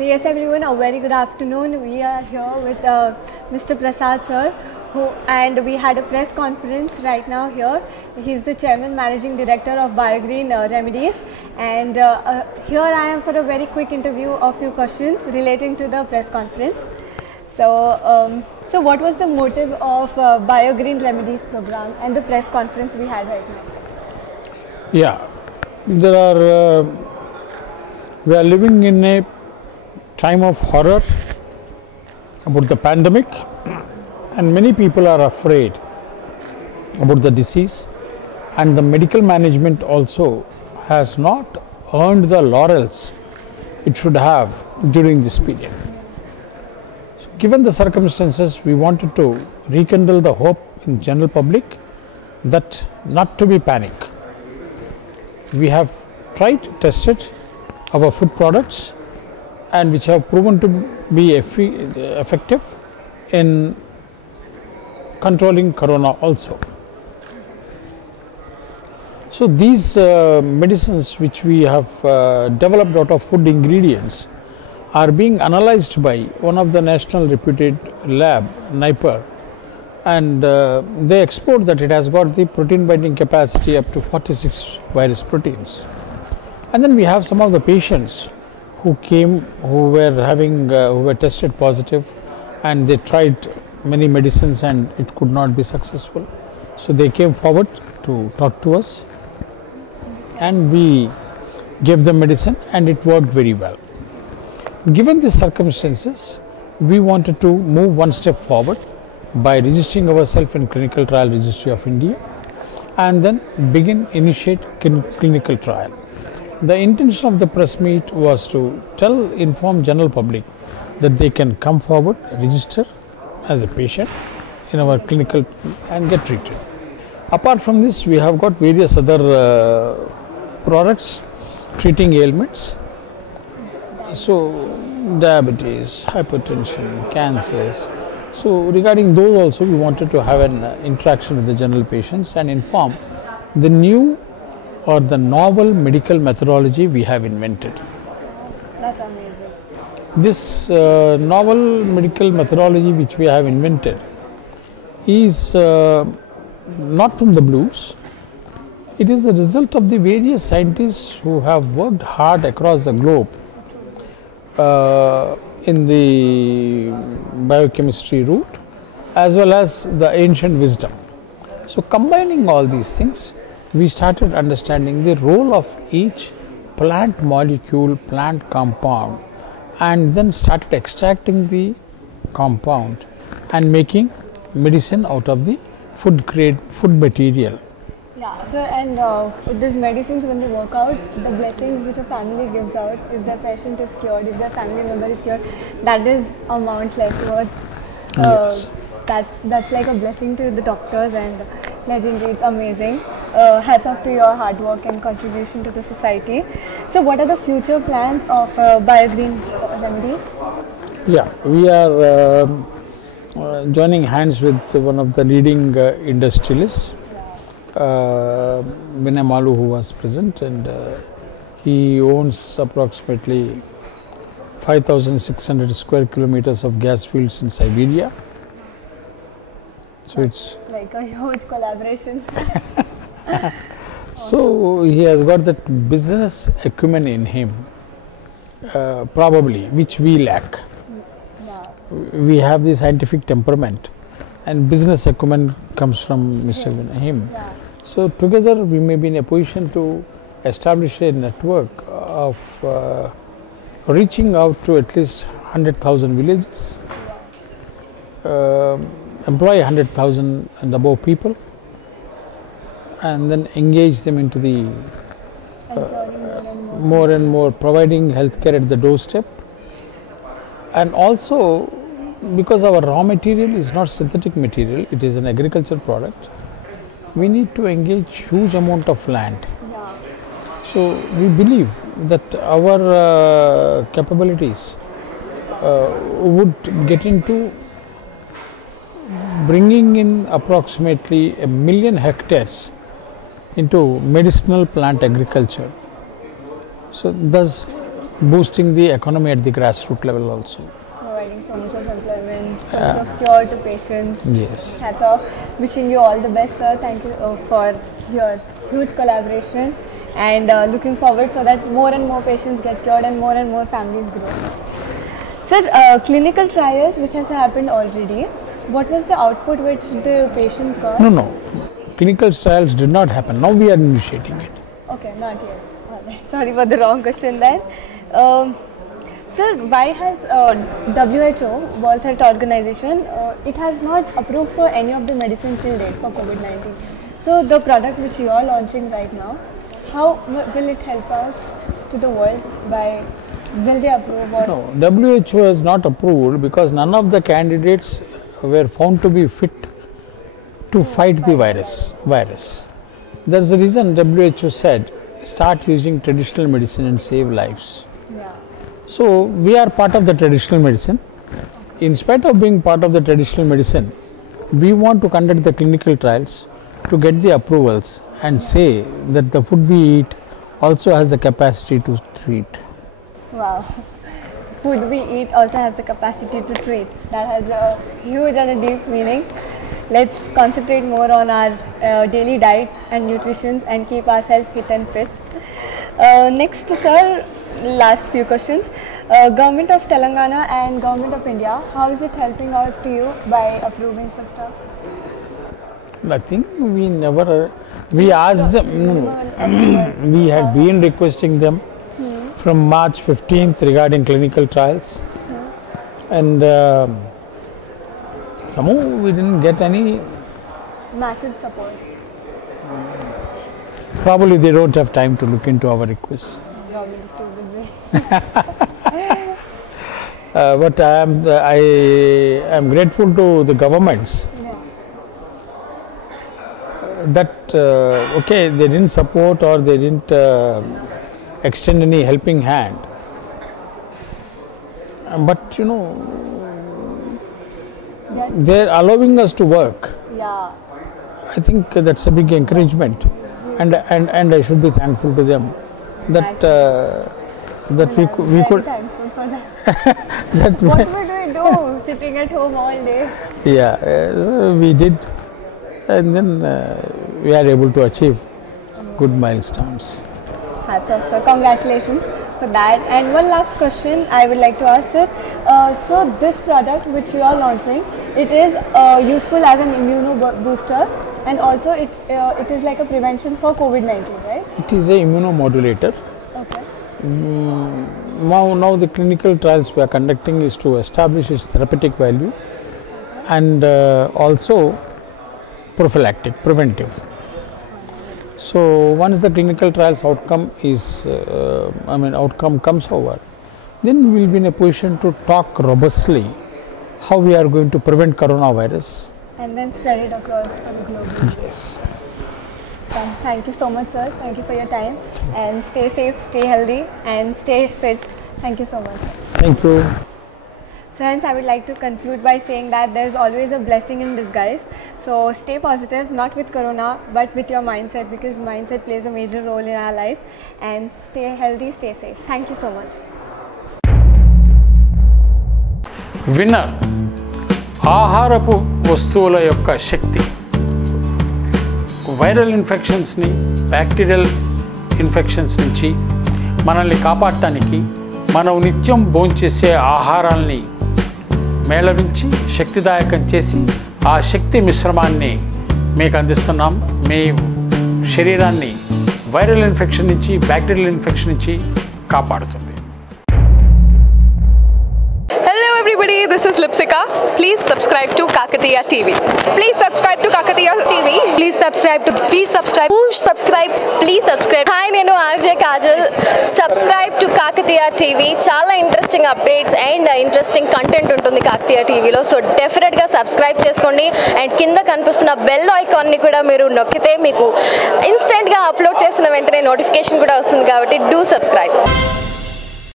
So yes everyone, a very good afternoon. We are here with Mr. Prasad sir, and we had a press conference right now here. He's the chairman managing director of Biogreen Remedies, and here I am for a very quick interview of few questions relating to the press conference. So what was the motive of Biogreen Remedies program and the press conference we had right now? Yeah, we are living in a time of horror about the pandemic, and many people are afraid about the disease, and the medical management also has not earned the laurels it should have during this period. So given the circumstances, we wanted to rekindle the hope in general public that not to be panic. We have tested our food products, and which have proven to be effective in controlling corona also. So these medicines which we have developed out of food ingredients are being analyzed by one of the national reputed lab, NIPER, and they export that it has got the protein binding capacity up to 46 virus proteins. And then we have some of the patients who came, who were tested positive, and they tried many medicines and it could not be successful. So they came forward to talk to us, and we gave them medicine, and it worked very well. Given these circumstances, we wanted to move one step forward by registering ourselves in Clinical Trial Registry of India, and then initiate clinical trial. The intention of the press meet was to inform general public that they can come forward, register as a patient in our clinical and get treated. Apart from this, we have got various other products treating ailments. So diabetes, hypertension, cancers. So regarding those also, we wanted to have an interaction with the general patients and inform the new or the novel medical methodology we have invented. That's amazing. This novel medical methodology which we have invented is not from the blues. It is a result of the various scientists who have worked hard across the globe in the biochemistry route, as well as the ancient wisdom. So combining all these things, we started understanding the role of each plant molecule, plant compound, and then started extracting the compound and making medicine out of the food grade food material. Yeah, so and with these medicines, when they work out, the blessings which a family gives out, if their patient is cured, if their family member is cured, that is amountless worth. Yes. That's like a blessing to the doctors and legendary. It's amazing. Hats off to your hard work and contribution to the society. So what are the future plans of Biogreen Remedies? Yeah, we are joining hands with one of the leading industrialists, Vinay Malu, who was present, and he owns approximately 5,600 square kilometers of gas fields in Siberia. So it's like a huge collaboration. So he has got that business acumen in him, probably, which we lack. Yeah. We have the scientific temperament, and business acumen comes from Mr. him. Yeah. So together we may be in a position to establish a network of reaching out to at least 100,000 villages, employ 100,000 and above people, and then engage them into the more and more providing healthcare at the doorstep. And also, because our raw material is not synthetic material, it is an agriculture product, we need to engage huge amount of land. Yeah. So we believe that our capabilities would get into bringing in approximately 1 million hectares into medicinal plant agriculture. So thus boosting the economy at the grassroots level also. Providing so much of employment, so much of cure to patients. Yes. Hats off. Wishing you all the best, sir. Thank you for your huge collaboration, and looking forward so that more and more patients get cured and more families grow. Sir, clinical trials which has happened already, what was the output which the patients got? No. Clinical trials did not happen. Now we are initiating it. Okay, not yet. Alright. Sorry for the wrong question then. Sir, why has WHO, World Health Organization, it has not approved for any of the medicines till date for COVID-19. So the product which you are launching right now, how will it help out to the world? Will they approve? Or No, WHO has not approved because none of the candidates were found to be fit to fight the virus. That's the reason WHO said start using traditional medicine and save lives. yeah. So we are part of the traditional medicine. In spite of being part of the traditional medicine, we want to conduct the clinical trials to get the approvals and say that the food we eat also has the capacity to treat. Wow. Food we eat also has the capacity to treat. That has a huge and a deep meaning. Let's concentrate more on our daily diet and nutrition and keep ourselves fit and fit. Next, sir, last few questions. Government of Telangana and Government of India, how is it helping out to you by approving for stuff? Nothing. We asked them, we had been requesting them from March 15th regarding clinical trials, and somehow we didn't get any. Massive support. Probably they don't have time to look into our requests. Government is too busy. But I am grateful to the governments Yeah. that okay, they didn't support or they didn't extend any helping hand, but you know, they're allowing us to work. Yeah. I think that's a big encouragement, and I should be thankful to them that that we Very could thankful for that. that What would we do sitting at home all day? yeah, we did, and then we are able to achieve good milestones. Hats off, sir. Congratulations for that. And one last question I would like to ask, sir. So this product which you are launching, it is useful as an immuno booster, and also it is like a prevention for COVID-19, right? It is a immunomodulator. Okay. Now the clinical trials we are conducting is to establish its therapeutic value and also prophylactic, preventive. So once the clinical trials outcome is, outcome comes over, then we will be in a position to talk robustly how we are going to prevent coronavirus. And then spread it across the globe. Yes. Thank you so much, sir. Thank you for your time. And stay safe, stay healthy, and stay fit. Thank you so much, sir. Thank you. So hence I would like to conclude by saying that there is always a blessing in disguise. So stay positive, not with corona, but with your mindset, because mindset plays a major role in our life. And stay healthy, stay safe. Thank you so much. Winner ఆహారపు వస్తువుల యొక్క శక్తి viral ఇన్ఫెక్షన్స్ని, bacterial infections నుంచి మనల్ని కాపాడటానికి మనం నిత్యం భోంచేసే ఆహారాల్ని మేళవించి శక్తిదాయకం చేసి ఆ శక్తి మిశ్రమాన్ని మీకు అందిస్తున్నాం. మీ శరీరాన్ని వైరల్ ఇన్ఫెక్షన్ నుంచి, బ్యాక్టీరియల్ ఇన్ఫెక్షన్ నుంచి కాపాడుతుంది. Everybody, this is Lipsika. Please subscribe to Kakatiya TV. Please subscribe to Kakatiya TV. Please subscribe. Push subscribe. Please subscribe. Hi, nenu RJ Kajal. Subscribe to Kakatiya TV. Chala interesting updates and interesting content untundi Kakatiya TV lo. So definitely ga subscribe cheskondi and kinda kanipustunna bell icon ni kuda meeru nokkite meeku instant ga upload chesina ventane notification kuda vastundi kabatti do subscribe.